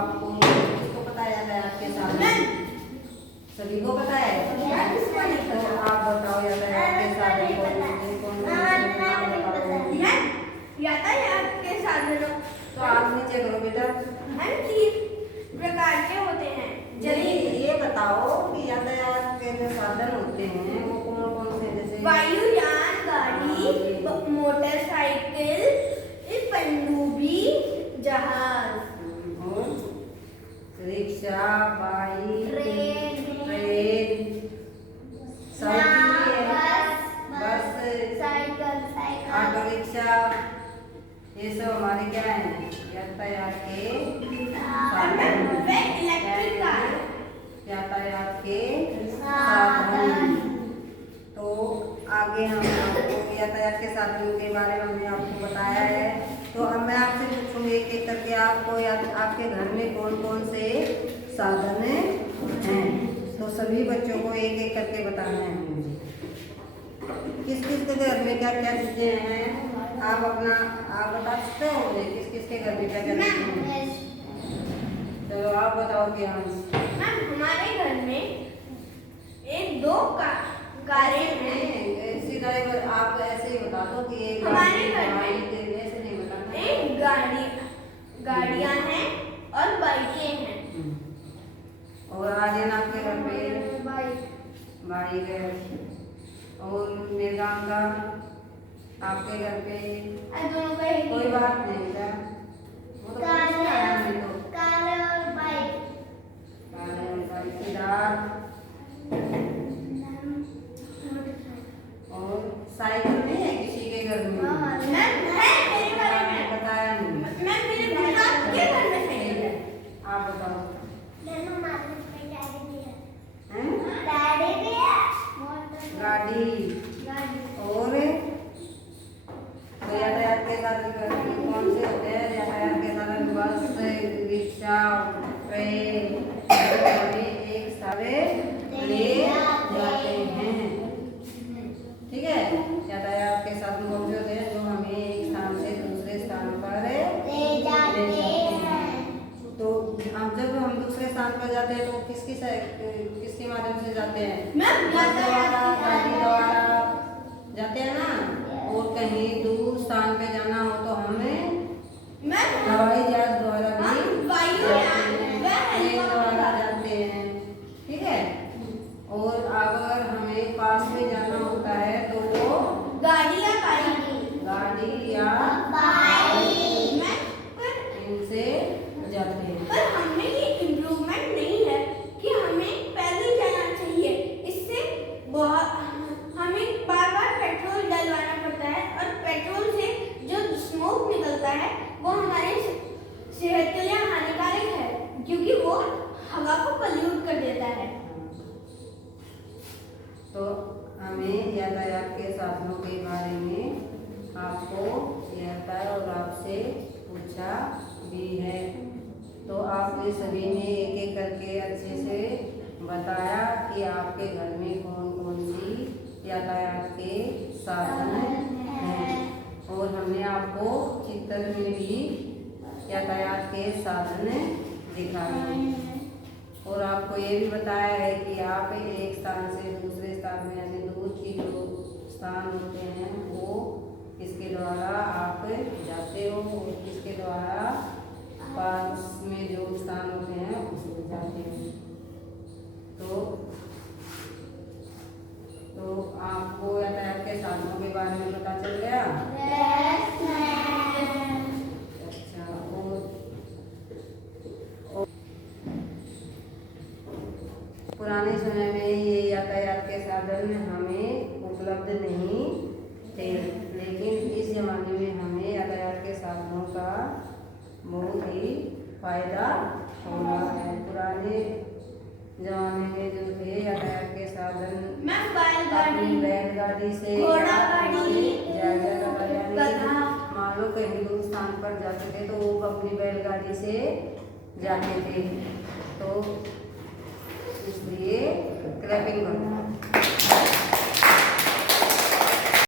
आपको किसको पता है यातायात के साधन? सभी को पता है। तो आप बताओ यातायात के साधन कौन नाम बताओ। यातायात के साधनों तो आप नीचे करो बेटा। 3 प्रकार के होते हैं। ये बताओ कि यातायात के जो साधन होते हैं वो कौन कौन से? जैसे वायुयान, गाड़ी, मोटरसाइकिल, पनडुब्बी, जहाज, और रिक्शा, बाइक, ट्रेन, बस, ऑटो रिक्शा, ये सब हमारे क्या है? यातायात के साधन। यातायात के साधन। तो आगे हम आपको यातायात के साधनों के बारे में हमने आपको बताया है। तो अब मैं आपसे पूछूंगी एक एक करके आपको आपके घर में कौन कौन से साधन हैं। तो सभी बच्चों को एक एक करके बताना है मुझे। किस किस के घर में क्या क्या चीजें हैं आप बता सकते हो मुझे? किस किस के घर में क्या क्या चीजें हैं? चलो आप बताओ कि हमारे घर में 1-2 कारें हैं। सीधा आप ऐसे ही बता दो कि एक हमारे घर में ऐसे नहीं बताना। एक गाड़ियां हैं और बाइकें हैं। और आर्यन आपके घर पे बाइक है। और मेरगाम का आपके घर पे दोनों का एक कोई बात नहीं बेटा, वो तो कार और बाइक। और साइकिल नहीं है किसी के घर में? मेरे घर में बताया नहीं। मेरे गुजरात के घर में साइकिल है। आप बताओ। गाड़ी और यातायात के साधन कौन से होते हैं? यातायात के साधन बस, रिक्शा, ट्रेन, एक सारे ले जाते हैं। ठीक है, यातायात के साधन कौन से होते हैं? जो हमें एक स्थान से दूसरे स्थान पर ले जाते हैं। तो जब हम दूसरे स्थान पर जाते हैं तो किसके माध्यम से जाते हैं? गाड़ी द्वारा जाते हैं ना। और कहीं दूर स्थान पे जाना हो तो हमें हवाई जहाज द्वारा भी द्वारा जाते हैं। ठीक है, और अगर हमें पास में जाना होता है तो वो गाड़ी या इनसे जाते हैं। पर हमें ये इम्प्रूवमेंट नहीं है कि हमें पैदल जाना चाहिए। इससे हमें बार-बार पेट्रोल डलवाना पड़ता है और पेट्रोल से जो स्मोक निकलता है वो हमारे सेहत के लिए हानिकारक है, क्योंकि वो हवा को पॉल्यूट कर देता है। तो हमें यातायात के साधनों के बारे में आपको यह बताया और आपसे पूछा भी है। तो आपने सभी ने एक एक करके अच्छे से बताया कि आपके घर में कौन कौन सी यातायात के साधन हैं। और हमने आपको चित्र में भी यातायात के साधन दिखाए और आपको ये भी बताया है कि आप एक स्थान से दूसरे स्थान में यानी दूर की जो स्थान होते हैं वो किसके द्वारा आप जाते हो और किसके द्वारा पास में जो स्थान होते हैं उसमें जाते हैं। तो आपको यातायात के साधनों के बारे में पता चल गया? अच्छा, और पुराने समय में ये यातायात के साधन हमें उपलब्ध नहीं थे, लेकिन इस जमाने में हमें यातायात के साधनों का बहुत ही फायदा हो रहा है। पुराने जमाने में जो थे यातायात के साधन बैलगाड़ी से मान लो कहीं दूर स्थान पर जाते थे तो वो अपनी बैलगाड़ी से जाते थे। तो इसलिए क्लैपिंग करो।